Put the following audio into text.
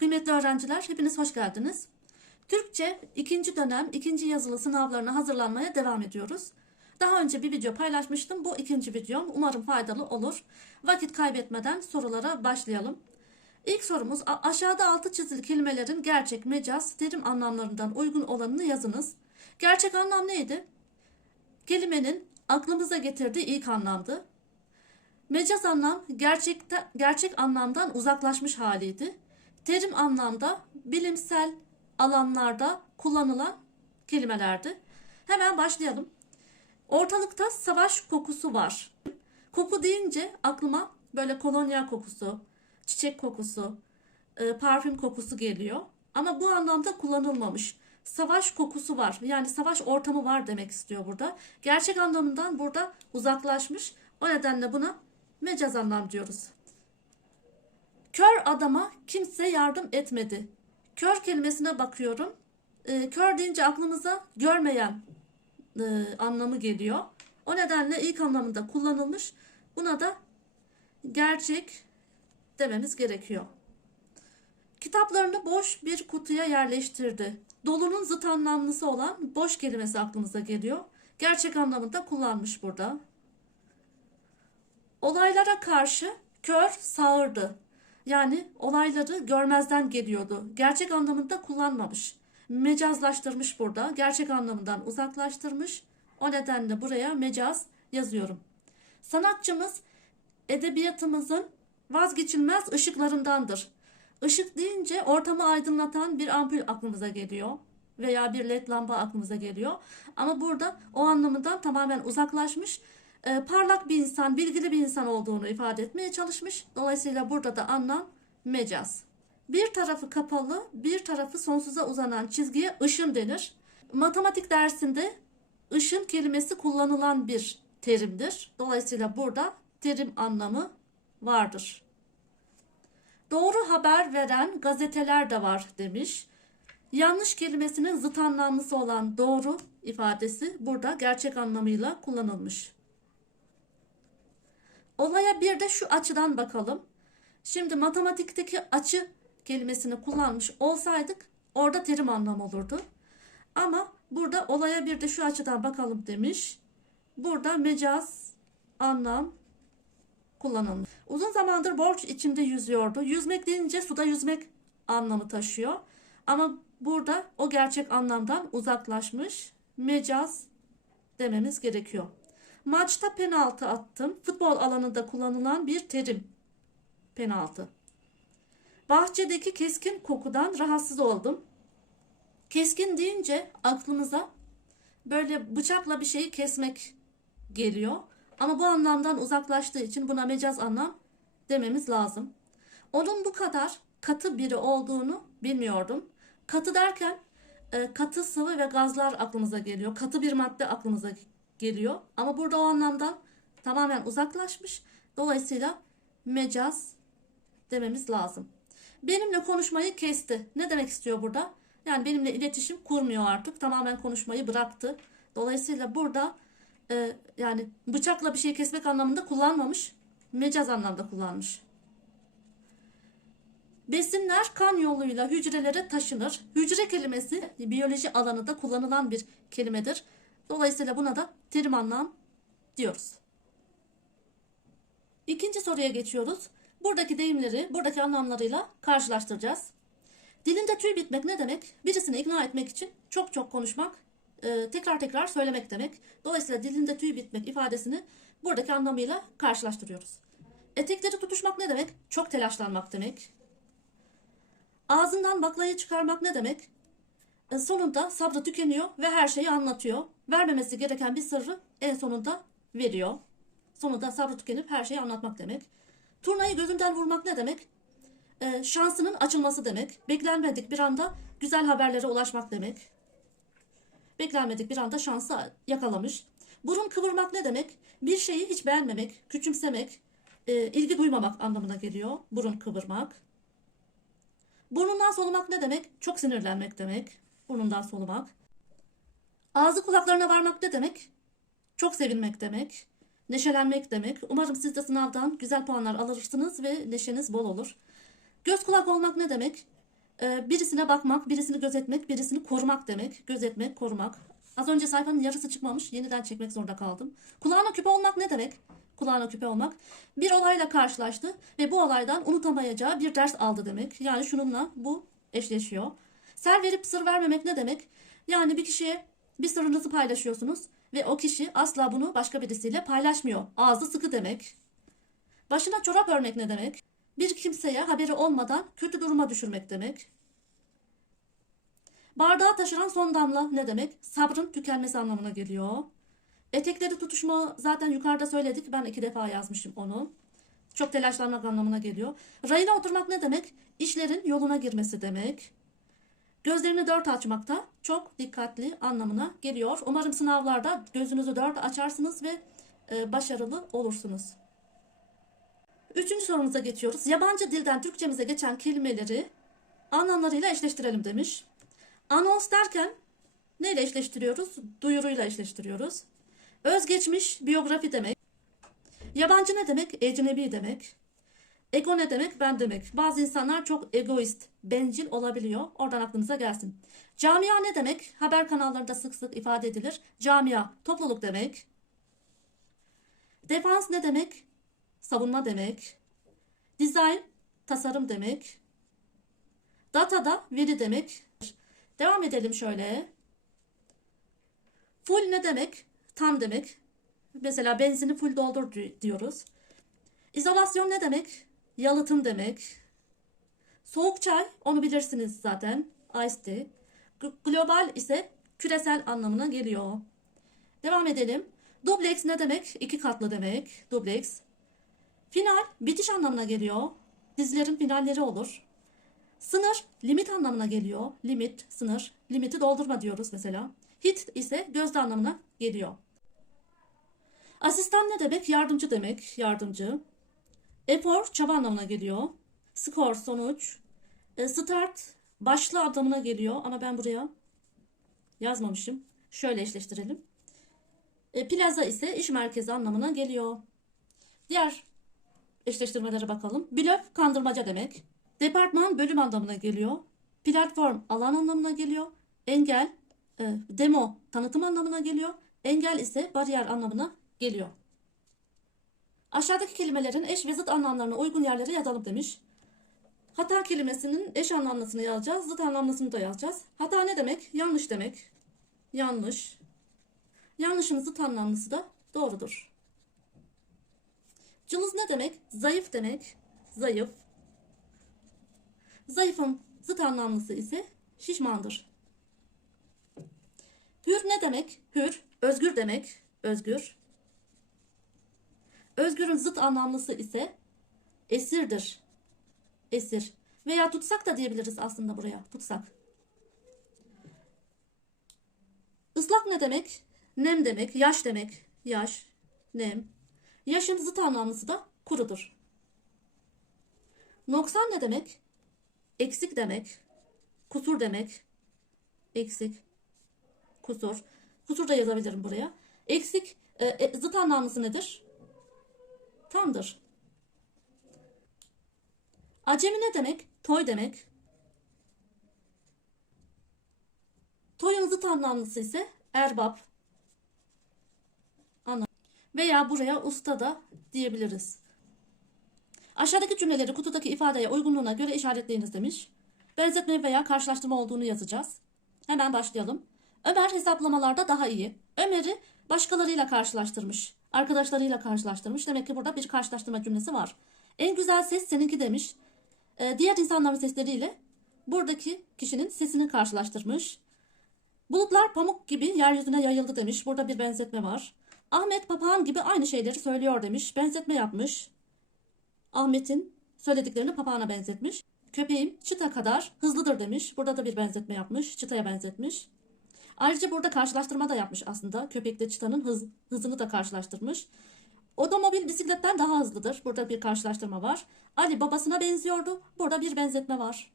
Kıymetli öğrenciler, hepiniz hoş geldiniz. Türkçe ikinci dönem ikinci yazılı sınavlarına hazırlanmaya devam ediyoruz. Daha önce bir video paylaşmıştım. Bu ikinci videom. Umarım faydalı olur. Vakit kaybetmeden sorulara başlayalım. İlk sorumuz aşağıda altı çizili kelimelerin gerçek, mecaz, terim anlamlarından uygun olanını yazınız. Gerçek anlam neydi? Kelimenin aklımıza getirdiği ilk anlamdı. Mecaz anlam gerçekte, gerçek anlamdan uzaklaşmış haliydi. Terim anlamda bilimsel alanlarda kullanılan kelimelerdi. Hemen başlayalım. Ortalıkta savaş kokusu var. Koku deyince aklıma böyle kolonya kokusu, çiçek kokusu, e, parfüm kokusu geliyor. Ama bu anlamda kullanılmamış. Savaş kokusu var. Yani savaş ortamı var demek istiyor burada. Gerçek anlamından burada uzaklaşmış. O nedenle buna mecaz anlam diyoruz. Kör adama kimse yardım etmedi. Kör kelimesine bakıyorum. E, kör deyince aklımıza görmeyen e, anlamı geliyor. O nedenle ilk anlamında kullanılmış. Buna da gerçek dememiz gerekiyor. Kitaplarını boş bir kutuya yerleştirdi. Dolunun zıt anlamlısı olan boş kelimesi aklımıza geliyor. Gerçek anlamında kullanmış burada. Olaylara karşı kör sağırdı. Yani olayları görmezden geliyordu. Gerçek anlamında kullanmamış. Mecazlaştırmış burada. Gerçek anlamından uzaklaştırmış. O nedenle buraya mecaz yazıyorum. Sanatçımız edebiyatımızın vazgeçilmez ışıklarındandır. Işık deyince ortamı aydınlatan bir ampul aklımıza geliyor veya bir led lamba aklımıza geliyor. Ama burada o anlamından tamamen uzaklaşmış, e, parlak bir insan, bilgili bir insan olduğunu ifade etmeye çalışmış. Dolayısıyla burada da anlam mecaz. Bir tarafı kapalı, bir tarafı sonsuza uzanan çizgiye ışın denir. Matematik dersinde ışın kelimesi kullanılan bir terimdir. Dolayısıyla burada terim anlamı vardır. Doğru haber veren gazeteler de var demiş. Yanlış kelimesinin zıt anlamlısı olan doğru ifadesi burada gerçek anlamıyla kullanılmış. Olaya bir de şu açıdan bakalım. Şimdi matematikteki açı kelimesini kullanmış olsaydık orada terim anlam olurdu. Ama burada olaya bir de şu açıdan bakalım demiş. Burada mecaz anlam kullanılmış. Uzun zamandır borç içinde yüzüyordu. Yüzmek deyince suda yüzmek anlamı taşıyor. Ama burada o gerçek anlamdan uzaklaşmış. Mecaz dememiz gerekiyor. Maçta penaltı attım. Futbol alanında kullanılan bir terim. Penaltı. Bahçedeki keskin kokudan rahatsız oldum. Keskin deyince aklımıza böyle bıçakla bir şeyi kesmek geliyor. Ama bu anlamdan uzaklaştığı için buna mecaz anlam dememiz lazım. Onun bu kadar katı biri olduğunu bilmiyordum. Katı derken e, katı sıvı ve gazlar aklımıza geliyor. Katı bir madde aklımıza geliyor. Ama burada o anlamdan tamamen uzaklaşmış. Dolayısıyla mecaz dememiz lazım. Benimle konuşmayı kesti. Ne demek istiyor burada? Yani benimle iletişim kurmuyor artık. Tamamen konuşmayı bıraktı. Dolayısıyla burada e, yani bıçakla bir şey kesmek anlamında kullanmamış. Mecaz anlamda kullanmış. Besinler kan yoluyla hücrelere taşınır. Hücre kelimesi biyoloji alanında kullanılan bir kelimedir. Dolayısıyla buna da terim anlam diyoruz. İkinci soruya geçiyoruz. Buradaki deyimleri buradaki anlamlarıyla karşılaştıracağız. Dilinde tüy bitmek ne demek? Birisini ikna etmek için çok çok konuşmak, e, tekrar tekrar söylemek demek. Dolayısıyla dilinde tüy bitmek ifadesini buradaki anlamıyla karşılaştırıyoruz. Etekleri tutuşmak ne demek? Çok telaşlanmak demek. Ağzından baklayı çıkarmak ne demek? E, sonunda sabrı tükeniyor ve her şeyi anlatıyor. Vermemesi gereken bir sırrı en sonunda veriyor. Sonunda sabrı tükenip her şeyi anlatmak demek. Turnayı gözünden vurmak ne demek? E, şansının açılması demek. Beklenmedik bir anda güzel haberlere ulaşmak demek. Beklenmedik bir anda şansı yakalamış. Burun kıvırmak ne demek? Bir şeyi hiç beğenmemek, küçümsemek, e, ilgi duymamak anlamına geliyor. Burun kıvırmak. Burnundan solumak ne demek? Çok sinirlenmek demek. Burnundan solumak. Ağzı kulaklarına varmak ne demek? Çok sevinmek demek. Neşelenmek demek. Umarım siz de sınavdan güzel puanlar alırsınız ve neşeniz bol olur. Göz kulak olmak ne demek? e, birisine bakmak, birisini gözetmek, birisini korumak demek. Gözetmek, korumak. Az önce sayfanın yarısı çıkmamış. Yeniden çekmek zorunda kaldım. Kulağına küpe olmak ne demek? Kulağına küpe olmak. Bir olayla karşılaştı ve bu olaydan unutamayacağı bir ders aldı demek. Yani şununla bu eşleşiyor. Ser verip sır vermemek ne demek? Yani bir kişiye bir sırrınızı paylaşıyorsunuz ve o kişi asla bunu başka birisiyle paylaşmıyor. Ağzı sıkı demek. Başına çorap örmek ne demek? Bir kimseye haberi olmadan kötü duruma düşürmek demek. Bardağı taşıran son damla ne demek? Sabrın tükenmesi anlamına geliyor. Etekleri tutuşma zaten yukarıda söyledik. Ben iki defa yazmışım onu. Çok telaşlanmak anlamına geliyor. Rayına oturmak ne demek? İşlerin yoluna girmesi demek. Gözlerini dört açmakta çok dikkatli anlamına geliyor. Umarım sınavlarda gözünüzü dört açarsınız ve e, başarılı olursunuz. Üçüncü sorumuza geçiyoruz. Yabancı dilden Türkçemize geçen kelimeleri anlamlarıyla eşleştirelim demiş. Anons derken neyle eşleştiriyoruz? Duyuruyla eşleştiriyoruz. Özgeçmiş, biyografi demek. Yabancı ne demek? Ecnebi demek. Ego ne demek? Ben demek. Bazı insanlar çok egoist, bencil olabiliyor. Oradan aklınıza gelsin. Camia ne demek? Haber kanallarında sık sık ifade edilir. Camia, topluluk demek. Defans ne demek? Savunma demek. Design, tasarım demek. Data da veri demek. Devam edelim şöyle. Full ne demek? Tam demek. Mesela benzini full doldur di- diyoruz. İzolasyon ne demek? Yalıtım demek. Soğuk çay onu bilirsiniz zaten. Iced tea. Global ise küresel anlamına geliyor. Devam edelim. Dubleks ne demek? İki katlı demek. Dubleks. Final bitiş anlamına geliyor. Dizilerin finalleri olur. Sınır limit anlamına geliyor. Limit, sınır. Limiti doldurma diyoruz mesela. Hit ise gözde anlamına geliyor. Asistan ne demek? Yardımcı demek. Yardımcı. Efor çaba anlamına geliyor. Skor sonuç. E, start başlı anlamına geliyor ama ben buraya yazmamışım. Şöyle eşleştirelim. E, plaza ise iş merkezi anlamına geliyor. Diğer eşleştirmelere bakalım. Blöf kandırmaca demek. Departman bölüm anlamına geliyor. Platform alan anlamına geliyor. Engel e, demo tanıtım anlamına geliyor. Engel ise bariyer anlamına geliyor. Aşağıdaki kelimelerin eş ve zıt anlamlarına uygun yerlere yazalım demiş. Hata kelimesinin eş anlamlısını yazacağız, zıt anlamlısını da yazacağız. Hata ne demek? Yanlış demek. Yanlış. Yanlışın zıt anlamlısı da doğrudur. Cılız ne demek? Zayıf demek. Zayıf. Zayıfın zıt anlamlısı ise şişmandır. Hür ne demek? Hür. Özgür demek. Özgür. Özgürün zıt anlamlısı ise esirdir. Esir. Veya tutsak da diyebiliriz aslında buraya. Tutsak. Islak ne demek? Nem demek. Yaş demek. Yaş. Nem. Yaşın zıt anlamlısı da kurudur. Noksan ne demek? Eksik demek. Kusur demek. Eksik. Kusur. Kusur da yazabilirim buraya. Eksik. e, e, zıt anlamlısı nedir? Tamdır. Acemi ne demek? Toy demek. Toyun zıt anlamlısı ise erbap. Anlam. Veya buraya usta da diyebiliriz. Aşağıdaki cümleleri kutudaki ifadeye uygunluğuna göre işaretleyiniz demiş. Benzetme veya karşılaştırma olduğunu yazacağız. Hemen başlayalım. Ömer hesaplamalarda daha iyi. Ömer'i başkalarıyla karşılaştırmış. Arkadaşlarıyla karşılaştırmış. Demek ki burada bir karşılaştırma cümlesi var. En güzel ses seninki demiş. Ee, diğer insanların sesleriyle buradaki kişinin sesini karşılaştırmış. Bulutlar pamuk gibi yeryüzüne yayıldı demiş. Burada bir benzetme var. Ahmet papağan gibi aynı şeyleri söylüyor demiş. Benzetme yapmış. Ahmet'in söylediklerini papağana benzetmiş. Köpeğim çita kadar hızlıdır demiş. Burada da bir benzetme yapmış. Çıtaya benzetmiş. Ayrıca burada karşılaştırma da yapmış aslında. Köpekle çıtanın hız, hızını da karşılaştırmış. Otomobil bisikletten daha hızlıdır. Burada bir karşılaştırma var. Ali babasına benziyordu. Burada bir benzetme var.